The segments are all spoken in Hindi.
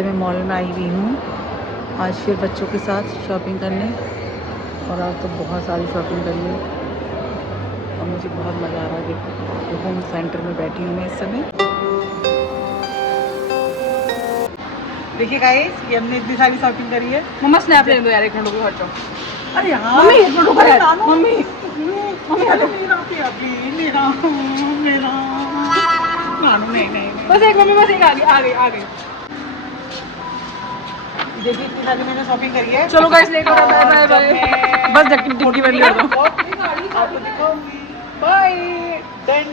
से मैं मॉल में आई हुई हूँ आज फिर बच्चों के साथ शॉपिंग करने, और आज तो बहुत सारी शॉपिंग करी है और मुझे बहुत मज़ा आ रहा है। देखो होम सेंटर में बैठी हूँ मैं इस समय। देखिए गाइस, ये हमने इतनी सारी शॉपिंग करी है। मम्मा स्नैप ले दो यार, 1 मिनट को हट जाओ। अरे यार मम्मी 1 मिनट रुको यार। मम्मी मेरा नानू नहीं बस एक मम्मी, बस एक आ गई। देखिए इतनी सारी मैंने शॉपिंग करी है। चलो गाइस लेट हो रहा है, बाय बस डिक्की बंद कर दो। आपको दिखाऊंगी, बाय डन।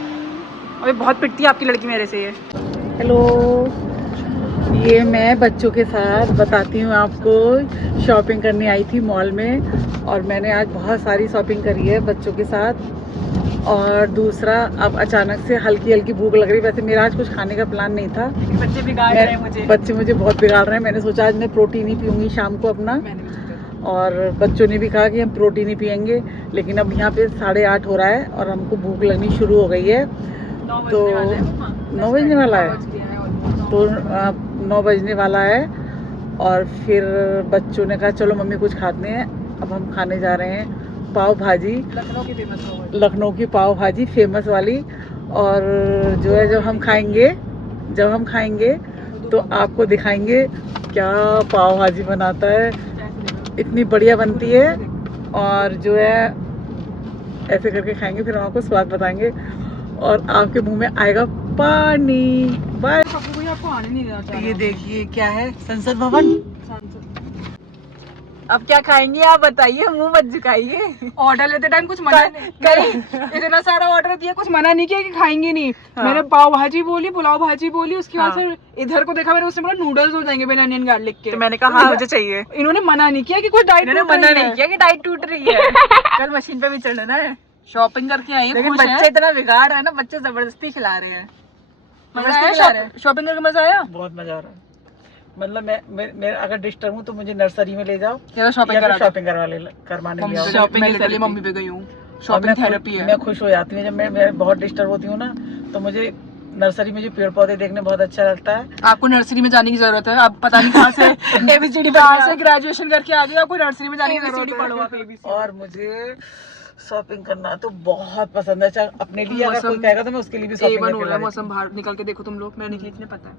अबे बहुत पिटती है आपकी लड़की मेरे से ये। हेलो, ये मैं बच्चों के साथ बताती हूँ आपको, शॉपिंग करने आई थी मॉल में और मैंने आज बहुत सारी शॉपिंग करी है बच्चों के साथ। और दूसरा, अब अचानक से हल्की हल्की भूख लग रही। वैसे मेरा आज कुछ खाने का प्लान नहीं था, बच्चे बिगाड़ रहे हैं मुझे। बच्चे मुझे बहुत बिगाड़ रहे हैं। मैंने सोचा आज मैं प्रोटीन ही पीऊँगी शाम को अपना, और बच्चों ने भी कहा कि हम प्रोटीन ही पियेंगे। लेकिन अब यहाँ पे 8:30 हो रहा है और हमको भूख लगनी शुरू हो गई है। तो 9 बजने वाला है, तो 9 बजने वाला है। और फिर बच्चों ने कहा चलो मम्मी कुछ खाते हैं। अब हम खाने जा रहे हैं पाव भाजी, लखनऊ की पाव भाजी फेमस वाली। और जो है जब हम खाएंगे तो आपको दिखाएंगे क्या पाव भाजी बनाता है। इतनी बढ़िया बनती है, और जो है ऐसे करके खाएंगे, फिर हम आपको स्वाद बताएंगे और आपके मुंह में आएगा पानी। बाय। आपको आने नहीं देना। ये देखिए क्या है, संसद भवन। अब क्या खाएंगे आप बताइए, मुंह मत झुकाइए। ऑर्डर लेते टाइम कुछ मना नहीं, इतना सारा ऑर्डर दिया, कुछ मना नहीं किया कि खाएंगे नहीं। हाँ। मैंने पाव भाजी बोली, पुलाव भाजी बोली, उसके बाद फिर इधर को देखा, मैंने उसने बोला नूडल्स हो जाएंगे बिना अनियन गार्लिक के। तो मैंने कहा हाँ मुझे चाहिए। इन्होंने मना नहीं किया कि कोई डाइट मना नहीं किया कि डाइट टूट रही है। कल मशीन पे भी चढ़ना है, शॉपिंग करके आई है। लेकिन बच्चे इतना बिगाड़ रहे हैं ना, बच्चे जबरदस्ती खिला रहे हैं। शॉपिंग करके मजा आया, बहुत मजा आ रहा है। मतलब मैं अगर डिस्टर्ब हूँ तो मुझे नर्सरी में ले जाओ, शॉपिंग करवाने ले आओ। शॉपिंग के लिए मम्मी पे गई हूँ, शॉपिंग थेरेपी है। मैं खुश हो जाती हूँ जब मैं बहुत डिस्टर्ब होती हूँ ना, तो मुझे नर्सरी में जो पेड़ पौधे देखने बहुत अच्छा लगता है। आपको नर्सरी में जाने की जरूरत है, आप पता नहीं कहाँ से ABCD कहाँ से ग्रेजुएशन करके आ गए, आपको नर्सरी में जाने की जरूरत है। और मुझे शॉपिंग करना तो बहुत पसंद है। चाहे अपने लिए अगर कोई कहेगा तो मैं उसके लिए भी शॉपिंग करके ला देती हूँ। मौसम बाहर निकल के देखो तुम लोग, मैं निकली थी पता है।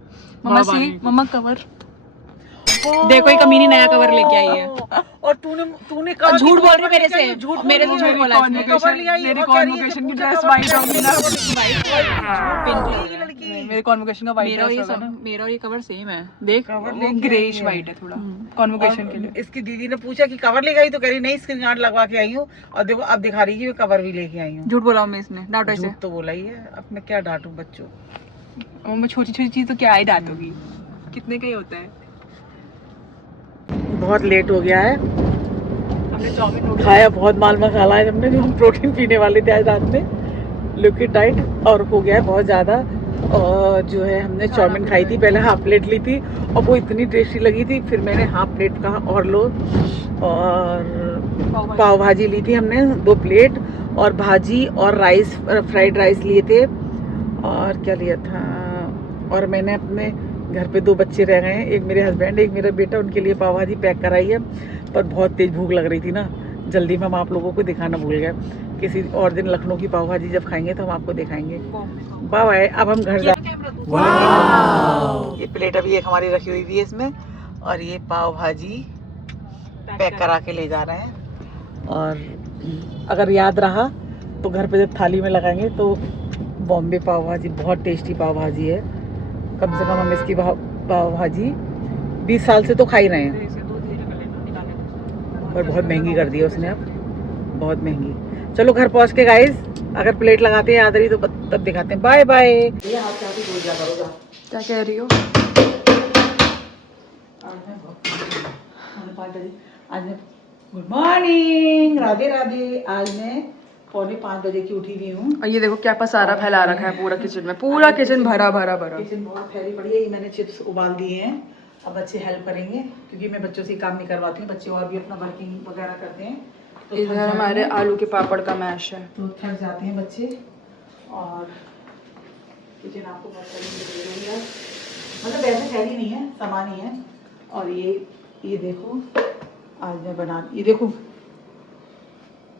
मम्मा कवर देखो, एक कमीनी नया कवर लेके आई है। और तूने कहा झूठ बोल रही मेरे से, मेरे से झूठ बोला। मेरी कॉन्वोकेशन की ड्रेस वाइट होगी ना, मेरे कॉन्वोकेशन का वाइट ड्रेस होगा ना। मेरा और ये कवर सेम है, देख वो ग्रेइश वाइट है थोड़ा कॉन्वोकेशन के लिए। इसकी दीदी ने पूछा कि कवर लेके आई, तो कह रही नहीं स्क्रीन गार्ड लगवा के आई हूँ। और देखो अब दिखा रही है कि मैं कवर भी लेके आई हूँ। झूठ बोला मैं, इसने डांटो इसे। तो बोला ही है, अब मैं क्या डांटूं बच्चों। मैं छोटी छोटी चीज तो क्या ही डांटूंगी, कितने का ही होता है। बहुत लेट हो गया है, हमने चाउमीन खाया, बहुत माल मसाला है हमने, जो हम प्रोटीन पीने वाले थे आज रात में, लिक्विड डाइट, और हो गया है बहुत ज़्यादा। और जो है हमने चाउमीन खाई थी, पहले हाफ प्लेट ली थी और वो इतनी टेस्टी लगी थी, फिर मैंने हाफ प्लेट कहा और लो। और पाव भाजी ली थी हमने 2 प्लेट, और भाजी और राइस, फ्राइड राइस लिए थे। और क्या लिया था, और मैंने अपने घर पे 2 बच्चे रह गए हैं, एक मेरे हस्बैंड एक मेरा बेटा, उनके लिए पाव भाजी पैक कराई है। पर बहुत तेज भूख लग रही थी ना, जल्दी में हम आप लोगों को दिखाना भूल गए। किसी और दिन लखनऊ की पाव भाजी जब खाएंगे तो हम आपको दिखाएंगे। Bye bye. अब हम घर जाए। ये प्लेट अभी एक हमारी रखी हुई है इसमें, और ये पाव भाजी पैक करा के ले जा रहे हैं। और अगर याद रहा तो घर पे जब थाली में लगाएंगे तो बॉम्बे पाव भाजी, बहुत टेस्टी पाव भाजी है। कम से कम हम इसकी पाव भाजी 20 साल से तो खा ही रहे हैं, और बहुत महंगी कर दी है उसने अब, बहुत महंगी। चलो घर पहुंच के गाइस, अगर प्लेट लगाते हैं याद रही तो तब दिखाते हैं। Bye bye. क्या कह रही हो? आज मैं गुड मॉर्निंग, राधे राधे। आज मैं 4:45 बजे की उठी हुई हूँ। और ये देखो क्या पसारा फैला रखा है पूरा किचन में, पूरा किचन भरा। किचन बहुत फैली पड़ी है। ये मैंने चिप्स उबाल दिए हैं, अब बच्चे हेल्प करेंगे क्योंकि मैं बच्चों से काम नहीं करवाती हूँ, बच्चे और भी अपना वर्किंग वगैरह करते हैं। तो इधर हमारे आलू के पापड़ का मैश है, तो थक जाते हैं बच्चे। और किचन आपको बहुत मतलब वैसे खैर ही नहीं है, सामान ही है। और ये देखो आज मैं बना, ये देखो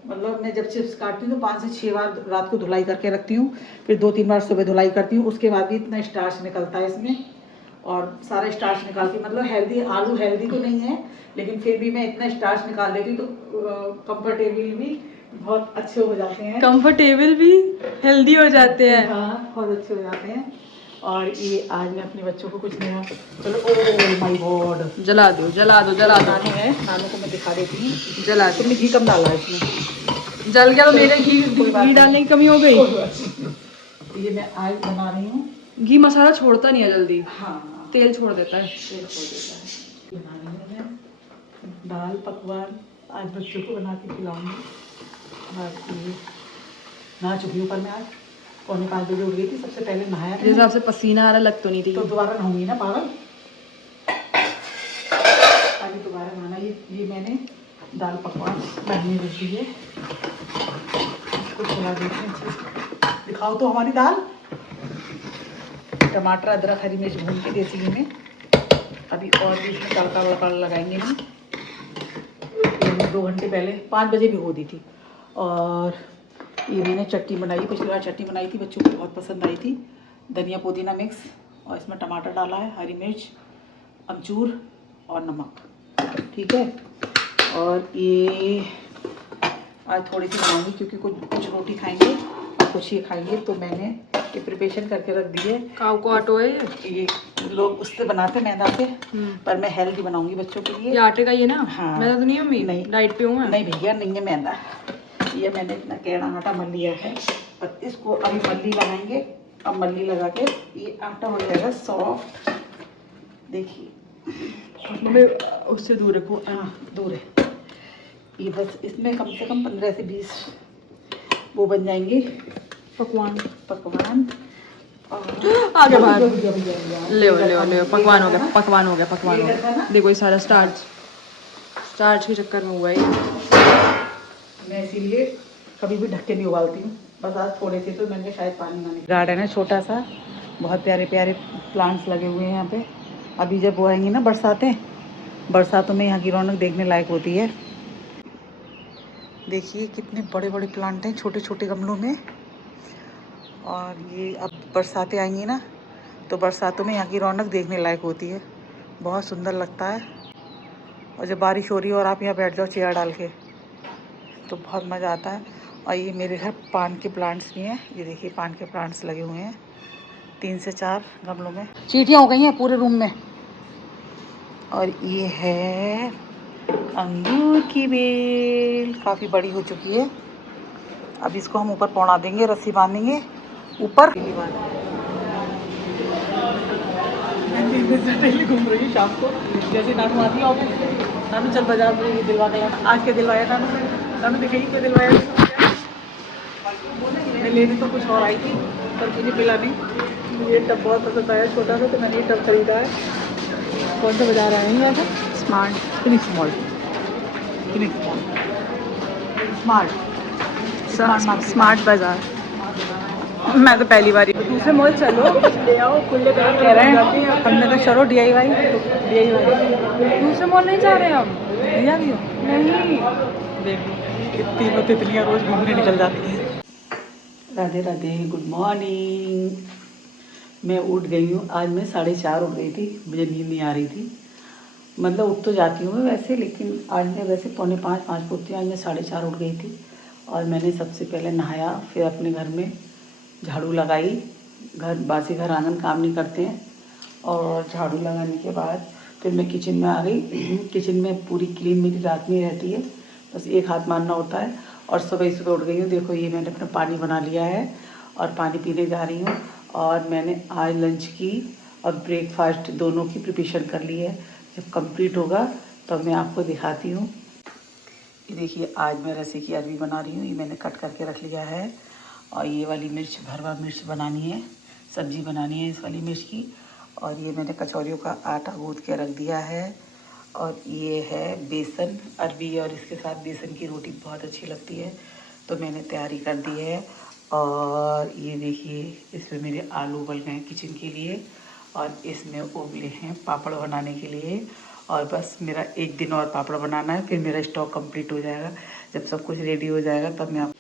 मतलब मैं जब चिप्स काटती हूँ तो 5 से 6 बार रात को धुलाई करके रखती हूँ, फिर 2-3 बार सुबह धुलाई करती हूँ, उसके बाद भी इतना स्टार्च निकलता है इसमें। और सारा स्टार्च निकाल के मतलब हेल्दी, आलू हेल्दी तो नहीं है लेकिन फिर भी मैं इतना स्टार्च निकाल लेती हूँ तो कंफर्टेबल भी बहुत अच्छे हो जाते हैं, कंफर्टेबल भी हेल्दी हो जाते हैं। हाँ बहुत अच्छे हो जाते हैं। और ये आज मैं अपने बच्चों को कुछ नया, चलो ओ माय गॉड, जला दो जला दो जला दो। नानू है, नानू को मैं दिखा देती हूँ। जला दो। तुमने घी कम डाला है इसमें, जल गया तो मेरे कोई बात घी नहीं। डालने की कमी हो गई। कोई बात नहीं। ये मैं आज बना रही हूँ, घी मसाला छोड़ता नहीं है जल्दी, हाँ तेल छोड़ देता है। तेल छोड़ देता है। बना रही हूँ मैं दाल पकवान, आज बच्चों को बना के खिलाऊंगी। और ये नहा चुकी हूँ, पर मैं आज 4:45 बजे उठ गई थी, सबसे पहले नहाया था जिस हिसाब से पसीना आ रहा लग तो नहीं थी। तो दोबारा नहाऊंगी ना पागल, अभी दोबारा नहाना। ये मैंने दाल पकवान बनने रख दी है, इसको खिला देते हैं अच्छे से। दिखाओ तो हमारी दाल, टमाटर अदरक हरी मिर्च भून के देसी घी में, अभी और भी इसमें तड़का वड़का लगाएंगे ना। ये हमने 2 घंटे पहले 5 बजे भिगो दी थी। और ये मैंने चटनी बनाई, पिछली बार चटनी बनाई थी, बच्चों को बहुत पसंद आई थी, धनिया पुदीना मिक्स, और इसमें टमाटर डाला है, हरी मिर्च, अमचूर और नमक, ठीक है। और ये आज थोड़ी सी बनाऊंगी क्योंकि कुछ रोटी खाएंगे और कुछ ये खाएंगे, तो मैंने ये प्रिपरेशन करके रख दी है। काऊ को आटो है ये लोग उससे बनाते मैदा से, पर मैं हेल्दी बनाऊंगी बच्चों के लिए। ये आटे का ही है ना? हाँ। मैदा तो नहीं है मम्मी? नहीं, डाइट पे हूँ मैं। नहीं भैया नहीं है मैदा, ये मैंने इतना केड़ा आटा मल लिया है, और इसको अभी मल्ली लगाएंगे। अब मल्ली लगा के ये आटा हो जाएगा सॉफ्ट, देखिए। मम्मी उससे दूर रखो। हाँ दूर है ये, बस इसमें कम से कम 15 से 20 वो बन जाएंगे पकवान। आगे बाहर ले ले पकवान हो गया, पकवान हो गया, पकवान हो गया। देखो ये सारा स्टार्च के चक्कर में हुआ है। मैं इसीलिए कभी भी ढक के नहीं उबालती हूँ, बस आज थोड़े से तो मैंने शायद पानी ना। गार्डन है छोटा सा, बहुत प्यारे प्यारे प्लांट्स लगे हुए हैं यहाँ पे। अभी जब वो आएंगी ना बरसातों में यहाँ की रौनक देखने लायक होती है। देखिए कितने बड़े बड़े प्लांट हैं छोटे छोटे गमलों में। और ये अब बरसातें आएंगी ना, तो बरसातों में यहाँ की रौनक देखने लायक होती है, बहुत सुंदर लगता है। और जब बारिश हो रही है और आप यहाँ बैठ जाओ चेयर डाल के, तो बहुत मज़ा आता है। और ये मेरे घर पान के प्लांट्स भी हैं, ये देखिए पान के प्लांट्स लगे हुए हैं 3 से 4 गमलों में। चींटियाँ हो गई हैं पूरे रूम में। और ये है अंगूर की बेल, काफ़ी बड़ी हो चुकी है। अब इसको हम ऊपर पौड़ा देंगे, रस्सी बांधेंगे ऊपर। डेली घूम रही है शाम को, जैसे नानू आती है ऑफिस से, नानू चल बाजार में ये दिलवा के लाना। आज के दिलवाया नानू दिखाई के दिलवाया। मैं लेने तो कुछ और आई थी पर मुझे मिला नहीं। ये टब बहुत पसंद आया छोटा सा, तो मैंने ये टब खरीदा है। कौन सा बाजार आया है यहाँ से? फिनिक्स मॉल स्मार्ट बाजार। मैं तो पहली बार दूसरे मॉल चलो ले आओ, खुले पैकेट कह रहे हैं। हमने तो चलो DIY दूसरे मॉल नहीं जा रहे हम। नहीं जा रही हो? नहीं, देखो तीनों तितलियाँ रोज घूमने निकल जाती हैं। Radhe Radhe, good morning. मैं उठ गई हूँ, आज मैं 4:30 उठ गई थी, मुझे नींद नहीं आ रही थी। मतलब उठ तो जाती हूँ मैं वैसे, लेकिन आज मैं वैसे 4:45 उठती हूँ, आज मैं 4:30 उठ गई थी। और मैंने सबसे पहले नहाया, फिर अपने घर में झाड़ू लगाई। बासी घर आंगन काम नहीं करते हैं। और झाड़ू लगाने के बाद फिर मैं किचन में आ गई। किचन में पूरी क्लीन मेरी रात में रहती है, बस एक हाथ मारना होता है। और सुबह उठ गई हूँ, देखो ये मैंने अपना पानी बना लिया है और पानी पीने जा रही हूँ। और मैंने आज लंच की और ब्रेकफास्ट दोनों की प्रिपरेशन कर ली है। जब कंप्लीट होगा तब मैं आपको दिखाती हूँ। ये देखिए आज मैं रसे की अरबी बना रही हूँ, ये मैंने कट करके रख लिया है। और ये वाली मिर्च भरवा मिर्च बनानी है, सब्जी बनानी है इस वाली मिर्च की। और ये मैंने कचौरियों का आटा गूँथ के रख दिया है। और ये है बेसन अरबी, और इसके साथ बेसन की रोटी बहुत अच्छी लगती है, तो मैंने तैयारी कर दी है। और ये देखिए इसमें मेरे आलू उबल गए किचन के लिए। और इसमें उबले हैं पापड़ बनाने के लिए। और बस मेरा एक दिन और पापड़ बनाना है, फिर मेरा स्टॉक कंप्लीट हो जाएगा। जब सब कुछ रेडी हो जाएगा तब मैं आप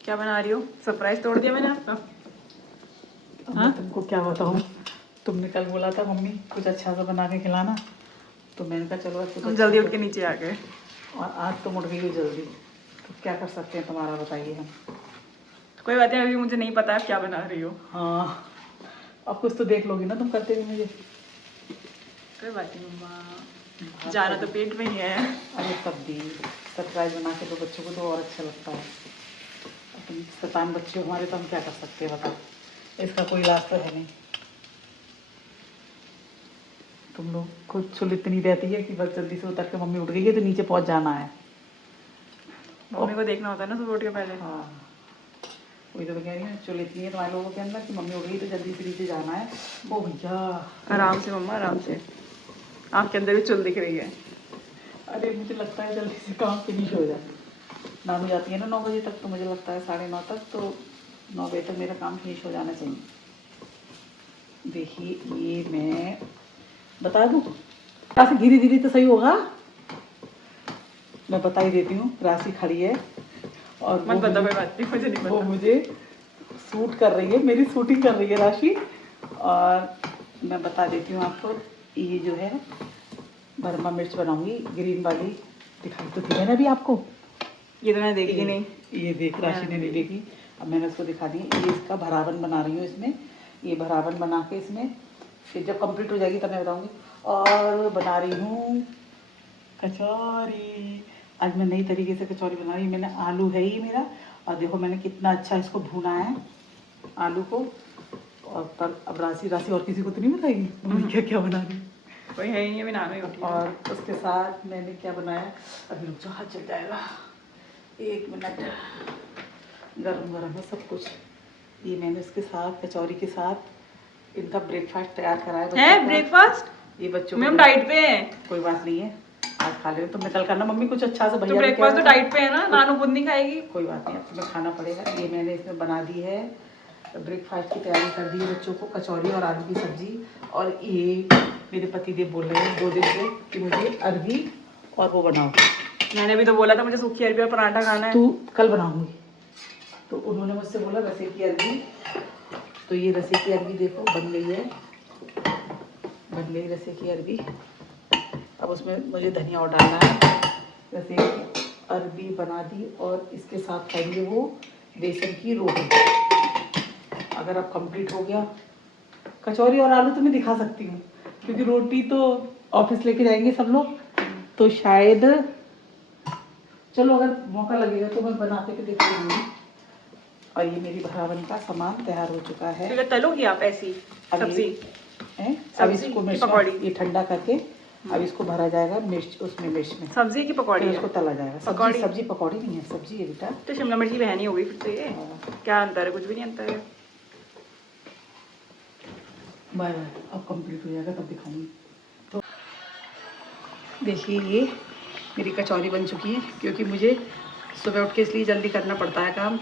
क्या बना रही हो? सरप्राइज तोड़ दिया मैंने आपका। मैं तुमको क्या बताऊँ, तुमने कल बोला था मम्मी कुछ अच्छा सा बना के खिलाना, तो मैंने कहा चलो कुछ हम जल्दी उठ के नीचे आ गए और आज तुम उठ गई हो जल्दी, तो क्या कर सकते हैं तुम्हारा, बताइए हम। कोई बात नहीं, अभी मुझे नहीं पता आप क्या बना रही हो। हाँ अब कुछ तो देख लोगी ना तुम करते हुए मुझे। कोई बात नहीं मम्मा, जाना तो पेट में ही है। अरे तब भी सरप्राइज बना के तो बच्चों को तो और अच्छा लगता है। तुम शैतान बच्चे हो हमारे, तो हम क्या कर सकते हैं बताओ, इसका कोई इलाज तो है नहीं। तुम लोग खुद सुल इतनी रहती है कि बस जल्दी से उतर के मम्मी उठ गई है तो नीचे पहुंच जाना है। मम्मी को देखना होता है ना सुबह उठ के पहले। हाँ वही तो मैं कह रही हूँ, चुल इतनी है तुम्हारे लोगों के अंदर कि मम्मी उठ गई तो जल्दी से नीचे जाना है। ओ भैया आराम से मम्मा, आराम से। आपके अंदर भी चुल दिख रही है। अरे मुझे लगता है जल्दी से काम फिनिश हो जाए। नानू जाती है ना 9 बजे तक, तो मुझे लगता है 9:30 तक, तो 9 बजे तक मेरा काम फिनिश हो जाना चाहिए। देखिए ये मैं बता दूँ, ऐसे धीरे धीरे तो सही होगा। मैं बता ही देती हूँ, राशि खड़ी है और मत बता, कोई बात नहीं, मुझे नहीं वो पता। मुझे सूट कर रही है, मेरी शूटिंग कर रही है राशि। और मैं बता देती हूँ आपको, ये जो है बर्मा मिर्च बनाऊंगी, ग्रीन वाली, दिखाई तो थी मैंने अभी आपको। ये तो मैंने देखी नहीं। ये देख, राशि ने नहीं देखी, अब मैंने उसको दिखा दी। ये इसका भरावन बना रही हूँ इसमें, ये भरावन बना के इसमें फिर जब कंप्लीट हो जाएगी तब मैं बताऊँगी। और बना रही हूँ कचौरी। आज मैं नई तरीके से कचौरी बना रही हूँ। मैंने आलू है ही मेरा, और देखो मैंने कितना अच्छा इसको भूना है आलू को। और पर अब राशि और किसी को तो नहीं बताएगी मम्मी क्या क्या बना रही है। कोई है ही नहीं, अभी नाम ही उठी है। और उसके साथ मैंने क्या बनाया, अभी रुक जाओ हाथ चल जाएगा, 1 मिनट। गरम गरम है सब कुछ। ये मैंने उसके साथ कचौरी के साथ इनका ब्रेकफास्ट तैयार कराया बच्चों है का। ब्रेकफास्ट? ये बच्चों मैं को डाइट पे है। कोई बात नहीं है, आज खा ले, तुमने कल करना मम्मी कुछ अच्छा सा। तो भैया ब्रेकफास्ट तो डाइट पे है ना, नानू खुद नहीं खाएगी। कोई बात नहीं, अब तुम्हें खाना पड़ेगा। ये मैंने इसमें बना दी है, ब्रेकफास्ट की तैयारी कर दी है बच्चों को, कचौरी और आलू की सब्जी। और ये मेरे पतिदेव बोल रहे हैं 2 दिन से कि मुझे अरबी और वो बनाओ। मैंने भी तो बोला था मुझे सूखी अरबी और पराठा खाना है। तू कल बनाऊंगी, तो उन्होंने मुझसे बोला रसे की अरबी। तो ये रसे की अरबी देखो बन गई है, बन गई रसे की अरबी। अब उसमें मुझे धनिया और डालना है। रसे की अरबी बना दी और इसके साथ खाएंगे वो बेसन की रोटी। अगर अब कंप्लीट हो गया, कचौरी और आलू तो मैं दिखा सकती हूँ क्योंकि रोटी तो ऑफिस लेके जाएंगे सब लोग, तो शायद चलो अगर मौका लगेगा तो मैं बनाते के देखूंगी। और ये मेरी भरावन का सामान तैयार हो चुका है। तो तलोगी आप ऐसी सब्जी? अब इसको मिर्च ये ठंडा करके अब इसको भरा जाएगा मिर्च, उसमें मिर्च में सब्जी की पकौड़ी, इसको तला जाएगा। सब्जी सब्जी पकौड़ी नहीं है, सब्जी है बेटा। तो शिमला मिर्च की बहनी होगी फिर तो ये। क्या अंतर है? कुछ भी नहीं अंतर है। बाय बाय, अब कंप्लीट हो जाएगा तब दिखाऊंगी। तो देखिए ये मेरी कचौरी बन चुकी है, क्योंकि मुझे सुबह उठ के इसलिए जल्दी करना पड़ता है काम,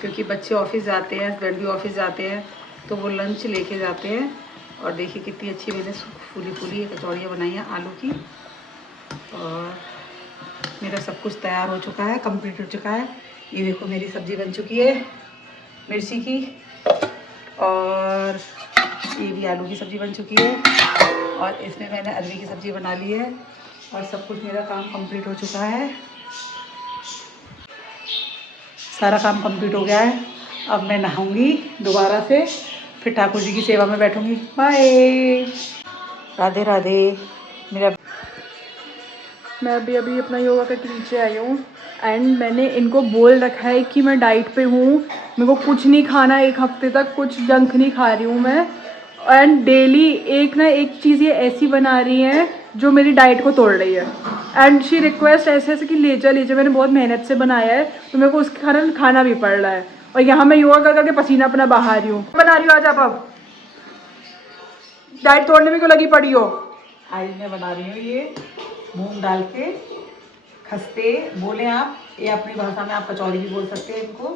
क्योंकि बच्चे ऑफिस जाते हैं, हस्बैंड भी ऑफिस जाते हैं, तो वो लंच लेके जाते हैं। और देखिए कितनी अच्छी मैंने फूली फूली कचौड़ियाँ बनाई हैं आलू की। और मेरा सब कुछ तैयार हो चुका है, कंप्लीट हो चुका है। ये देखो मेरी सब्ज़ी बन चुकी है मिर्ची की, और ये भी आलू की सब्ज़ी बन चुकी है, और इसमें मैंने अरबी की सब्ज़ी बना ली है। और सब कुछ मेरा काम कंप्लीट हो चुका है, सारा काम कंप्लीट हो गया है। अब मैं नहाऊंगी दोबारा से, फिर ठाकुर जी की सेवा में बैठूंगी। बाय, राधे राधे। मैं अभी अपना योगा करके नीचे आई हूँ एंड मैंने इनको बोल रखा है कि मैं डाइट पे हूँ, मेरे को कुछ नहीं खाना, 1 हफ्ते तक कुछ जंक नहीं खा रही हूँ मैं। एंड डेली एक ना एक चीज़ ये ऐसी बना रही हैं जो मेरी डाइट को तोड़ रही है। एंड शी रिक्वेस्ट ऐसे कि ले जा मैंने बहुत मेहनत से बनाया है, तो मेरे को उसके कारण खाना भी पड़ रहा है। और यहाँ मैं योगा कर करके पसीना अपना बहा रही हूँ। बना रही हूँ आज आप, अब डाइट तोड़ने में क्यों लगी पड़ी हो? आज मैं बना रही हूँ ये मूंग डाल के खस्ते बोले आप, ये अपनी भाषा में आप कचौरी भी बोल सकते हैं इनको।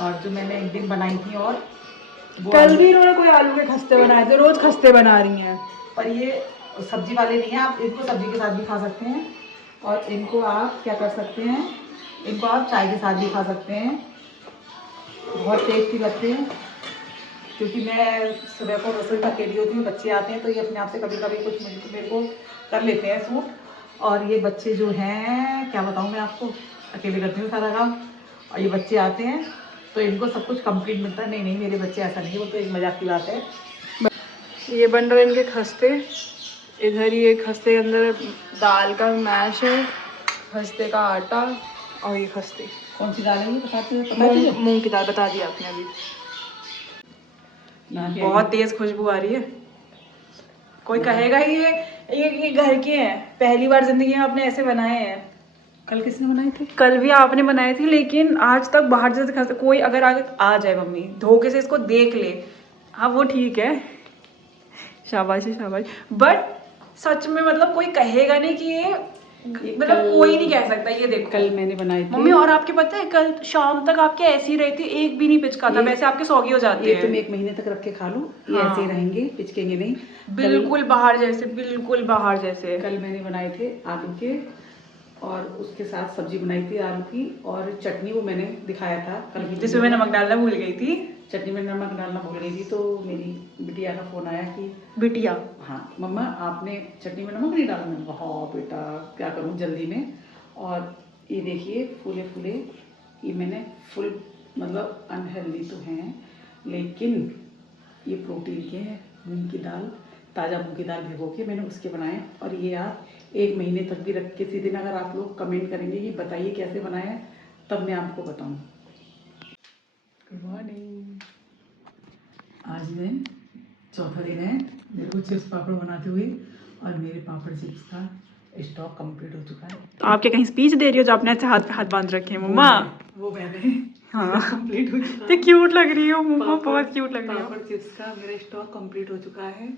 और जो मैंने एक दिन बनाई थी, और कल भी इन्होंने कोई आलू के खस्ते बनाए थे, रोज खस्ते बना रही हैं। पर ये सब्जी वाले नहीं है, आप इनको सब्जी के साथ भी खा सकते हैं और इनको आप क्या कर सकते हैं, इनको आप चाय के साथ भी खा सकते हैं, बहुत टेस्टी लगते हैं। क्योंकि मैं सुबह को रसोई में अकेली होती हूँ, बच्चे आते हैं तो ये अपने आप से कभी कभी कुछ मेरे को कर लेते हैं सूट। और ये बच्चे जो हैं, क्या बताऊँ मैं आपको, अकेले करती हूँ सारा काम, और ये बच्चे आते हैं तो इनको सब कुछ कंप्लीट मिलता है। नहीं नहीं, मेरे बच्चे ऐसा नहीं है, वो तो एक मजाक की बात है। ये बन रहे इनके खस्ते, इधर ये खस्ते के अंदर दाल का मैश है, खस्ते का आटा और ये खस्ते। कौन सी दाल है ये बताते मूंग की दाल बता दी आपने अभी। बहुत तेज खुशबू आ रही है। कोई कहेगा ये घर के हैं, पहली बार जिंदगी में आपने ऐसे बनाए हैं। कल किसने बनाई थी? कल भी आपने बनाए थे, लेकिन आज तक बाहर जैसे खस्ते कोई अगर आ जाए मम्मी धोखे से इसको देख ले, हाँ वो ठीक है, शाबाश शाबाश, बट सच में मतलब कोई कहेगा नहीं कि ये मतलब कोई नहीं कह सकता। ये देखो कल मैंने बनाई थी मम्मी, और आपके पता है कल शाम तक आपके ऐसे ही रही थी, एक भी नहीं पिचका था। वैसे आपके सौगी हो जाते ये हैं। तुम एक महीने तक रख के खा लो, ये ऐसे ही रहेंगे, पिचकेंगे नहीं। बिल्कुल बाहर जैसे, बिल्कुल बाहर जैसे। कल मैंने बनाए थे आलू के, और उसके साथ सब्जी बनाई थी आलू की, और चटनी वो मैंने दिखाया था कल की, जिसमें मैं नमक डालना भूल गई थी। चटनी में नमक डालना भूल गई थी, तो मेरी बिटिया का फोन आया कि बिटिया, हाँ मम्मा आपने चटनी में नमक नहीं डाला। मैंने कहा हाँ बेटा क्या करूँ जल्दी में। और ये देखिए फूले फूले, ये मैंने फुल मतलब अनहेल्दी तो हैं लेकिन ये प्रोटीन के हैं। मूंग की दाल, ताज़ा मूंग की दाल भिगो के मैंने उसके बनाए, और ये आप एक महीने तक भी रख, किसी दिन अगर आप लोग कमेंट करेंगे कि बताइए कैसे बनाए हैं, तब मैं आपको बताऊँ। Good morning. आज मैं चौथा दिन है मेरे को चिप्स पापड़ बनाते हुए, और मेरे पापड़ चिप्स का स्टॉक कंप्लीट हो चुका है। तो आप क्या कहीं स्पीच दे रही हो जो आपने ऐसे हाथ पे हाथ बांध रखे हैं मम्मा? वो मैंने हाँ कंप्लीट हो चुका तो है। क्यूट लग रही हो मम्मा, बहुत क्यूट लग रही हो। पापड़ चिप्स का मेरा स्टॉक कंप्लीट हो चुका है,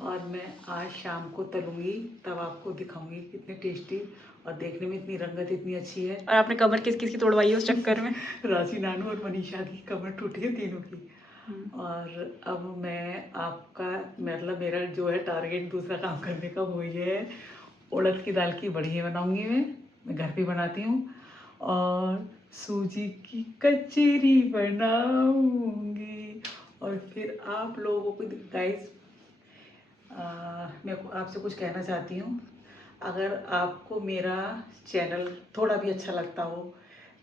और मैं आज शाम को तलूंगी, तब आपको दिखाऊंगी कितने टेस्टी, और देखने में इतनी रंगत इतनी अच्छी है। और आपने कमर किस किस की तोड़वाई है उस चक्कर में? राशि नानू और मनीषा की कमर टूटी है तीनों की। और अब मैं आपका मतलब मेरा जो है टारगेट दूसरा काम करने का वो ये है, उड़द की दाल की बड़ी बनाऊंगी मैं घर पे बनाती हूँ, और सूजी की कचरी बनाऊंगी। और फिर आप लोगों को गाइस, मैं आपसे कुछ कहना चाहती हूँ। अगर आपको मेरा चैनल थोड़ा भी अच्छा लगता हो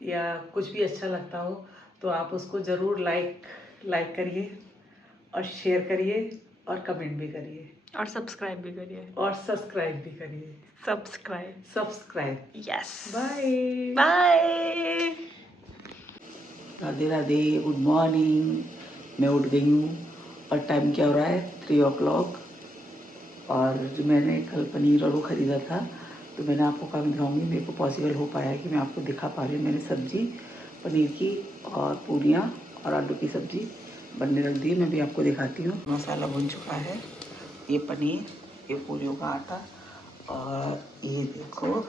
या कुछ भी अच्छा लगता हो, तो आप उसको ज़रूर लाइक करिए, और शेयर करिए, और कमेंट भी करिए, और सब्सक्राइब भी करिए। और सब्सक्राइब भी करिए। Subscribe. Yes, bye bye. Radhe Radhe, good morning. मैं उठ गई हूँ, और टाइम क्या हो रहा है 3 o'clock। और जो मैंने कल पनीर और वो ख़रीदा था, तो मैंने आपको कल दिखाऊंगी, मेरे को पॉसिबल हो पाया कि मैं आपको दिखा पा रही हूँ। मैंने सब्ज़ी पनीर की और पूरियाँ और आलू की सब्ज़ी बनने रख दी, मैं भी आपको दिखाती हूँ। मसाला भुन चुका है, ये पनीर, ये पूरियों का आटा, और ये देखो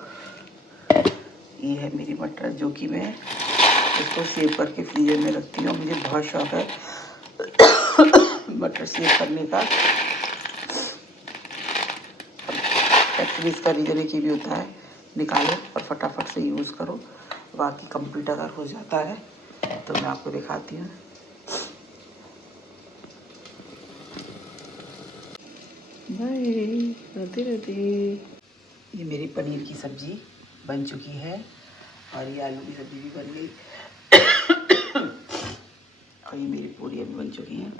ये है मेरी मटर, जो कि मैं इसको सेव करके फ्रीजर में रखती हूँ। मुझे बहुत शौक है मटर सेव करने का। एक्चुअली इसका रीज़न एक ही भी होता है, निकालो और फटाफट से यूज़ करो, बाकी कंप्लीट अगर हो जाता है तो मैं आपको दिखाती हूँ। बाय, राधे राधे। ये मेरी पनीर की सब्ज़ी बन चुकी है, और ये आलू की सब्ज़ी भी बन गई और ये मेरी पूरियाँ भी बन चुकी हैं।